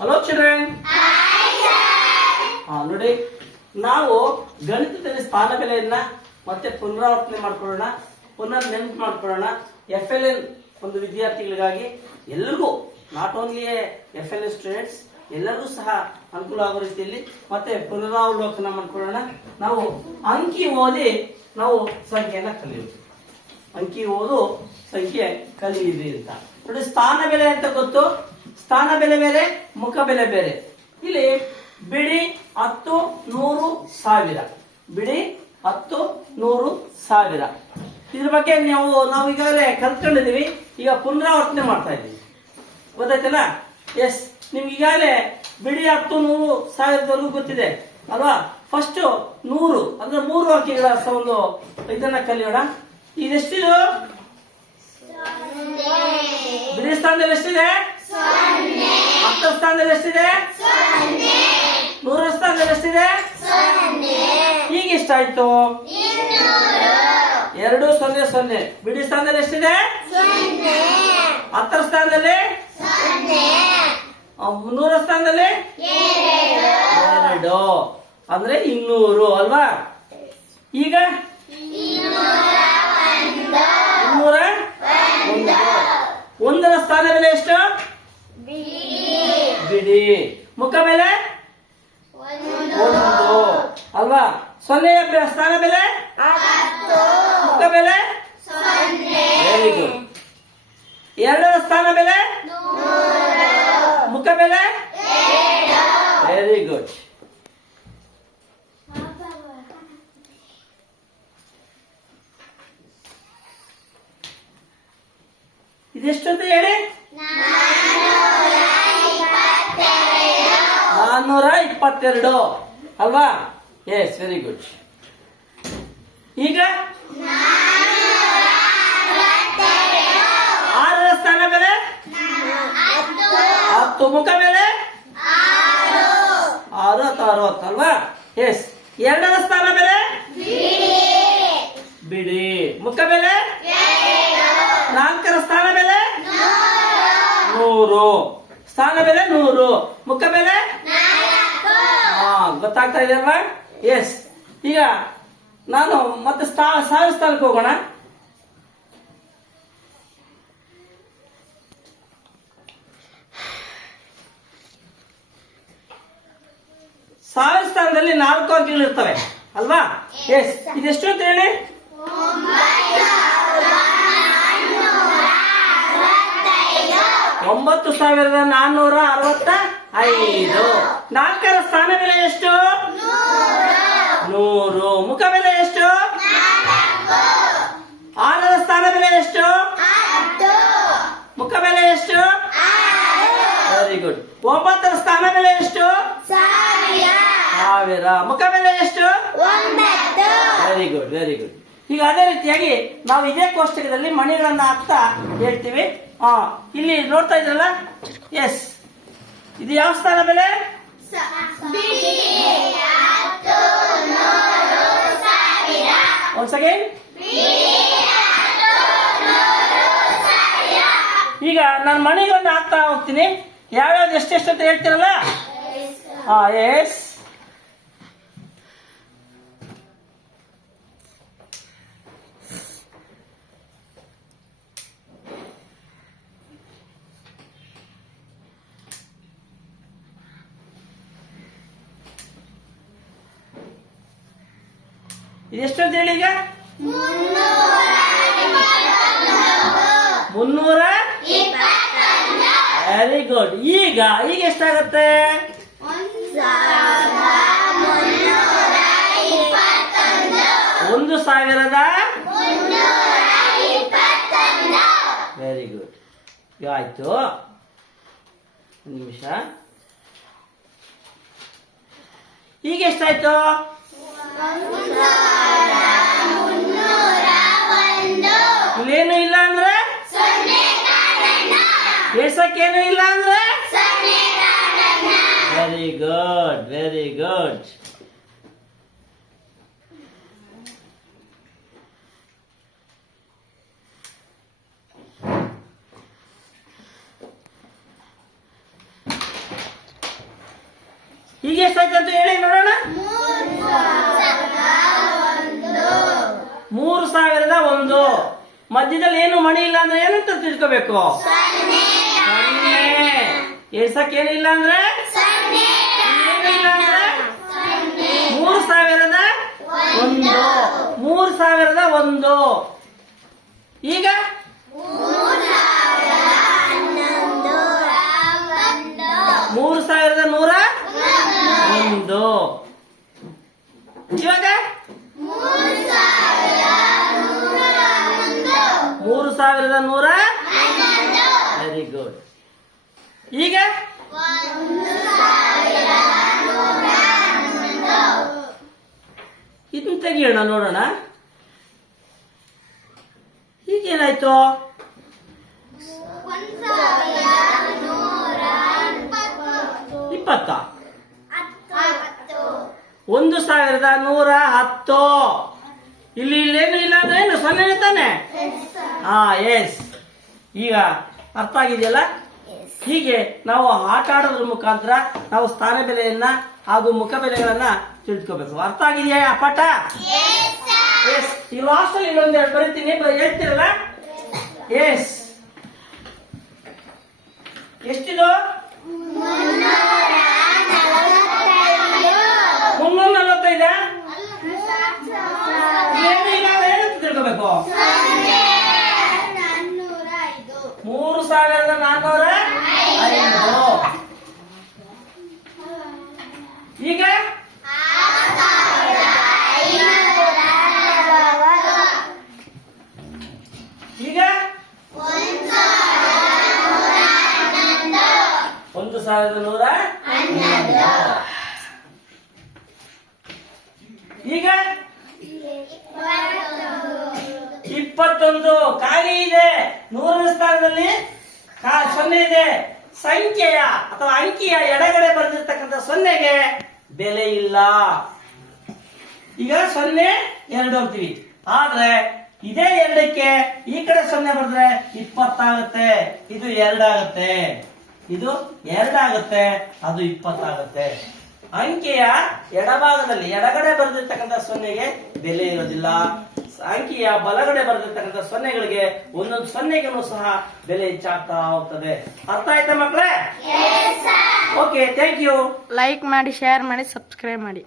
Hello children. ನೋಡಿ, ನಾವು ಗಣಿತದಲ್ಲಿ ಸ್ಥಾನ ಬೆಲೆಯನ್ನ ಮತ್ತೆ ಪುನರಾವರ್ತನೆ ಮಾಡ್ಕೊಳ್ಳೋಣ, ಪುನರ್ ನೆನಪು ಮಾಡ್ಕೊಳ್ಳೋಣ. FLN ಒಂದು ವಿದ್ಯಾರ್ಥಿಗಳಿಗಾಗಿ ಎಲ್ಲರಿಗೂ, ನಾಟ್ ಓನ್ಲಿ FLN ಸ್ಟೂಡೆಂಟ್ಸ್, ಎಲ್ಲರಿಗೂ ಸಹ ಅನುಕೂಲ ಆಗೋ ರೀತಿಯಲ್ಲಿ ಮತ್ತೆ ಪುನರಾವಲೋಕನ ಮಾಡ್ಕೊಳ್ಳೋಣ. ನಾವು ಅಂಕಿ ಓದಿ ನಾವು ಸಂಖ್ಯೆಯನ್ನ ಕಲಿಯೋದು, ಅಂಕಿ ಓದು ಸಂಖ್ಯೆ ಕಲಿಯಿರಿ ಅಂತ ನೋಡಿ. ಸ್ಥಾನ ಬೆಲೆ ಅಂತ ಗೊತ್ತು, ಸ್ಥಾನ ಬೆಲೆ ಬೇರೆ, ಮುಖ ಬೆಲೆ ಬೇರೆ. ಇಲ್ಲಿ ಬಿಡಿ 10, 100, 1000, ಬಿಡಿ 10, 100, 1000 ಇದ್ರ ಬಗ್ಗೆ ನಾವು ಈಗಾಗಲೇ ಕಲ್ತ್ಕೊಂಡಿದೀವಿ. ಈಗ ಪುನರಾವರ್ತನೆ ಮಾಡ್ತಾ ಇದ್ದೀವಿ, ಗೊತ್ತಾಯ್ತಲ್ಲ? ಎಸ್, ನಿಮ್ಗೆ ಈಗಾಗಲೇ ಬಿಡಿ 10, 100, 1000 ಗೊತ್ತಿದೆ ಅಲ್ವಾ? ಫಸ್ಟ್ 100 ಅಂದ್ರೆ 3 ಅಂಕಿಗಳ ಒಂದು ಇದನ್ನ ಕಲಿಯೋಣ. ಇದೆಷ್ಟಿದು? ಬಿಡಿ ಸ್ಥಾನದಲ್ಲಿ ಎಷ್ಟಿದೆ? 10 ಸ್ಥಾನದಲ್ಲಿ ಎಷ್ಟಿದೆ? 100 ಸ್ಥಾನದಲ್ಲಿ ಎಷ್ಟಿದೆ? ಈಗ ಎಷ್ಟಾಯ್ತು? 2, 0, 0. ಬಿಡಿ ಸ್ಥಾನದಲ್ಲಿ ಎಷ್ಟಿದೆ? 10 ಸ್ಥಾನದಲ್ಲಿ, 100 ಸ್ಥಾನದಲ್ಲಿ 2 ಅಂದ್ರೆ 200 ಅಲ್ವಾ? ಈಗ 100ರ ಸ್ಥಾನ ಬೆಲೆ ಎಷ್ಟು? ಬಿಡಿ. ಮುಖ ಬೆಲೆ 1 ಅಲ್ವಾ? 0ಯ ಸ್ಥಾನ ಬೆಲೆ, ಮುಖ ಬೆಲೆ, ವೆರಿ ಗುಡ್. 2ರ ಸ್ಥಾನ ಬೆಲೆ, ಮುಖ ಬೆಲೆ, ವೆರಿ ಗುಡ್. ಇದೆಷ್ಟು ಅಂತ ಹೇಳಿ? 422 ಅಲ್ವಾ? Yes, very good. ಈಗ 6ರ ಸ್ಥಾನ ಬೆಲೆ 10, ಮುಖ ಬೆಲೆ 6 ಅಥವಾ 60 ಅಲ್ವಾ? ಎಸ್. 2ರ ಸ್ಥಾನ ಬೆಲೆ ಬಿಡಿ, ಮುಖ ಬೆಲೆ 4ರ ಸ್ಥಾನ ಬೆಲೆ 100, ಸ್ಥಾನ ಬೆಲೆ 100, ಮುಖ ಬೆಲೆ ಗೊತ್ತಾಗ್ತಾ ಇದೆ ಅಲ್ವಾ? ಎಸ್. ಈಗ ನಾನು ಮತ್ತೆ 1000 ಸ್ಥಾನಕ್ಕೆ ಹೋಗೋಣ. ಸಾವಿರ ಸ್ಥಾನದಲ್ಲಿ 4 ಅಂಕಿಗಳು ಇರ್ತವೆ ಅಲ್ವಾ? ಎಸ್. ಇದೆಷ್ಟು ಅಂತ ಹೇಳಿ? 9465. 4ರ ಸ್ಥಾನ ಬೆಲೆ ಎಷ್ಟು? 100. ಮುಖ ಬೆಲೆ ಎಷ್ಟು? 6ರ ಸ್ಥಾನ ಬೆಲೆ ಎಷ್ಟು? ಮುಖ ಬೆಲೆ ಎಷ್ಟು? Very good. 9ರ ಸ್ಥಾನ ಬೆಲೆ ಎಷ್ಟು? 1000. ಮುಖ ಬೆಲೆ ಎಷ್ಟು? Very good, very good. ಈಗ ಅದೇ ರೀತಿಯಾಗಿ ನಾವು ಇದೇ ಕೋಷ್ಟಕದಲ್ಲಿ ಮಣಿಗಳನ್ನ ಹಾಕ್ತಾ ಹೇಳ್ತೀವಿ. ಇಲ್ಲಿ ನೋಡ್ತಾ ಇದ್ರಲ್ಲ? ಎಸ್. ಇದು ಯಾವ ಸ್ಥಾನ ಬೆಲೆ? Once again. ಈಗ ನಾನು ಮಣಿಗಳನ್ನ ಹಾಕ್ತಾ ಹೋಗ್ತೀನಿ. ಯಾವ್ಯಾವ್ದು ಎಷ್ಟೆಷ್ಟು ಅಂತ ಹೇಳ್ತೀರಲ್ಲ? ಎಸ್. ಇದೆಷ್ಟು ಅಂತ ಹೇಳಿ? ಈಗ 321. Very good. ಈಗ ಎಷ್ಟಾಗತ್ತೆ? 1321. Very good. ಆಯ್ತು. ಒಂದು ನಿಮಿಷ. ಈಗ ಎಷ್ಟಾಯ್ತು? 1301. ಇಲ್ಲೇನು ಇಲ್ಲ ಅಂದ್ರೆ ಏಸಕ್ಕೇನು ಇಲ್ಲ ಅಂದ್ರೆ ವೆರಿ ಗುಡ್, ವೆರಿ ಗುಡ್. ಈಗ ಎಷ್ಟಾಯ್ತು ಅಂತ ಹೇಳಿ ನೋಡೋಣ. 3001. ಮಧ್ಯದಲ್ಲಿ ಏನು ಮಣಿ ಇಲ್ಲ ಅಂದ್ರೆ ಏನಂತ ತಿಳ್ಕೋಬೇಕು? 0. ಎಳ್ಸಕ್ ಏನಿಲ್ಲ ಅಂದ್ರೆ 3001. 3001. ಈಗ 3101. ಇವಾಗ 3111. Very good. ಈಗ 1111. ಇದನ್ನ ತೆಗಿಯೋಣ ನೋಡೋಣ. ಈಗೇನಾಯ್ತು? 20. 1110. ಇಲ್ಲಿ ಇಲ್ಲೇನು ಇಲ್ಲ ಅಂದ್ರೆ ಏನು 0 ತಾನೆ? ಎಸ್. ಈಗ ಅರ್ಥ ಆಗಿದೆಯಲ್ಲ? ಹೀಗೆ ನಾವು ಆಟ ಆಡೋದ್ರ ಮುಖಾಂತರ ನಾವು ಸ್ಥಾನ ಬೆಲೆಯನ್ನ ಹಾಗೂ ಮುಖ ಬೆಲೆಗಳನ್ನ ತಿಳ್ಕೋಬೇಕು. ಅರ್ಥ ಆಗಿದೆಯಾ ಆ ಪಾಠ? ಎಸ್. ಈ ಲಾಸ್ಟ್ ಅಲ್ಲಿ ಇನ್ನೊಂದೆರಡು ಬರೀತೀನಿ, ಹೇಳ್ತೀರಲ್ಲ? ಎಸ್. ಎಷ್ಟಿದು? 345. ಏನು ತಿಳ್ಕೋಬೇಕು? 3405. ಈಗ 1111. ಈಗ 21. ಖಾಲಿ ಇದೆ. 100ರ ಸ್ಥಾನದಲ್ಲಿ 0 ಇದೆ. ಸಂಖ್ಯೆಯ ಅಥವಾ ಅಂಕಿಯ ಎಡಗಡೆ ಬರೆದಿರ್ತಕ್ಕಂಥ 0ಗೆ ಬೆಲೆ ಇಲ್ಲ. ಈಗ 0 2 ಅಂತೀವಿ. ಆದ್ರೆ ಇದೇ 2ಕ್ಕೆ ಈ ಕಡೆ 0 ಬರೆದ್ರೆ 20 ಆಗುತ್ತೆ. ಇದು 2 ಆಗುತ್ತೆ. ಇದು 2 ಆಗುತ್ತೆ. ಅದು 20 ಆಗುತ್ತೆ. ಅಂಕೆಯ ಎಡಭಾಗದಲ್ಲಿ ಎಡಗಡೆ ಬರೆದಿರ್ತಕ್ಕಂಥ 0ಗೆ ಬೆಲೆ ಇರೋದಿಲ್ಲ. ಅಂಕೆಯ ಬಲಗಡೆ ಬರೆದಿರ್ತಕ್ಕಂಥ 0ಗಳಿಗೆ ಒಂದೊಂದು 0ಗೂ ಸಹ ಬೆಲೆ ಹೆಚ್ಚಾಗ್ತಾ ಹೋಗ್ತದೆ. ಅರ್ಥ ಆಯ್ತಾ ಮಕ್ಕಳೇ? Okay, thank you. ಲೈಕ್ ಮಾಡಿ, ಶೇರ್ ಮಾಡಿ, ಸಬ್ಸ್ಕ್ರೈಬ್ ಮಾಡಿ.